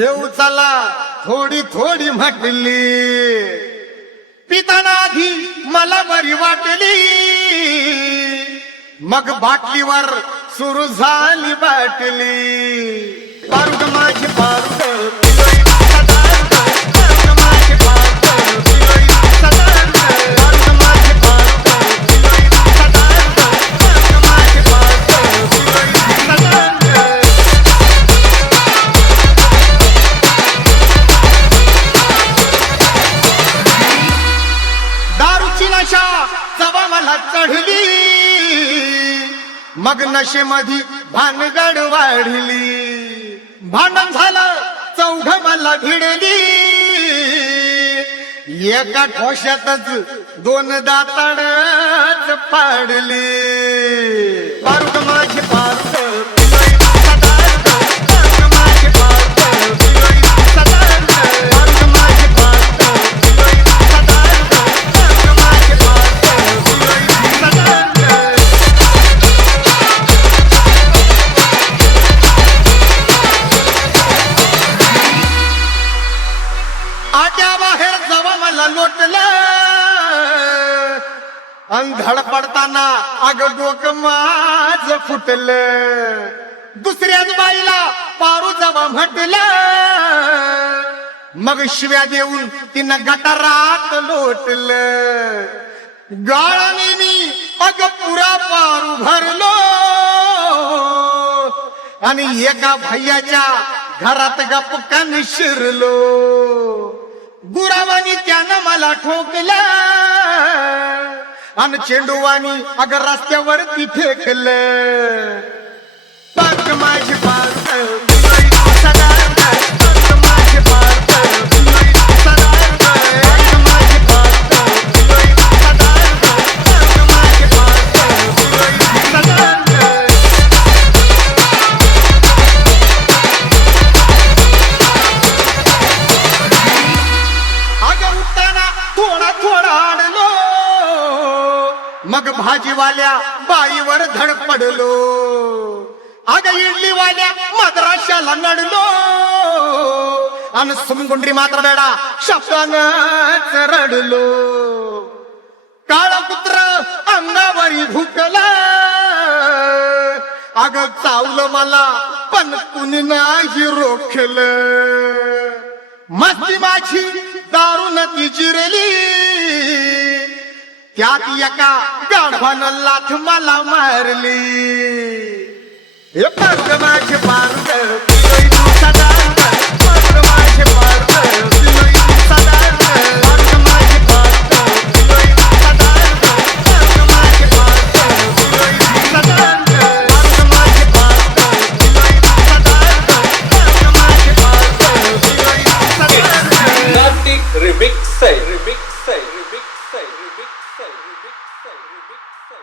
घेऊ चला थोडी थोडी म्हटली, पिताना आधी मला बरी वाटली, मग बाटलीवर सुरू झाली बाटली. पारुग माझी पारुग पिलोई सदार्थ, पारुग माझी पारुग पिलोई सदार्थ, पारुग माझी पारुग पिलोई सदार्थ, पारुग माझी पारुग पिलोई सदार्थ. दारूची नशा जवा मला चढली, मग नशेमध्ये भानगड वाढली. भांडण झालं चौघ मला भिडली, एका ठोशातच दोन दाताडच पाडली. पारुग माझी पारुग पिलोई सदार्थ, पारुग माझी पारुग पिलोई सदार्थ, पारुग माझी पारुग पिलोई सदार्थ, पारुग माझी पारुग पिलोई सदार्थ. आट्या बाहेर जवा मला लोटलं, अंधड पडताना अग डोकं माझ फुटलं. दुसऱ्याच बाईला पारू जवा म्हटलं, मग शिव्या देऊन तिनं गटारात लोटलं. गाळाने मी अग पुरा पारू भरलो, आणि एका भैयाच्या घरात गपकन शिरलो. गुरावानी त्यानं मला ठोकलं, आणि चेंडूवानी अगर रस्त्यावरती फेकलं. पारुग माझी पारुग पिलोई सदार्थ, पारुग माझी पारुग पिलोई सदार्थ, पारुग माझी पारुग पिलोई सदार्थ, पारुग माझी पारुग पिलोई सदार्थ. अगं उठताना थोडा थोडा आडलो, मग भाजीवाल्या बाईवर धडपडलो. अगं इडलीवाल्या मद्राशाला नडलो, आणि सुमगुंडरी मात्र बेडा शब्दानच रडलो. काळा कुत्र अंगावरी भुकला, अगं चावलं मला पण कुणी नाही रोखलं. मस्ती माझी दारून ती जिरली, त्यात एका गाढवानं लाथ मला मारली. हे पारुग माझे पारुग पिलोई सदार्थ, पारुग माझे पारुग पिलोई सदार्थ, पारुग माझे पारुग पिलोई सदार्थ, पारुग माझे पारुग पिलोई सदार्थ, पारुग माझे पारुग पिलोई सदार्थ, पारुग माझे पारुग पिलोई सदार्थ. Nartic remix, remix, remix, remix, remix, remix.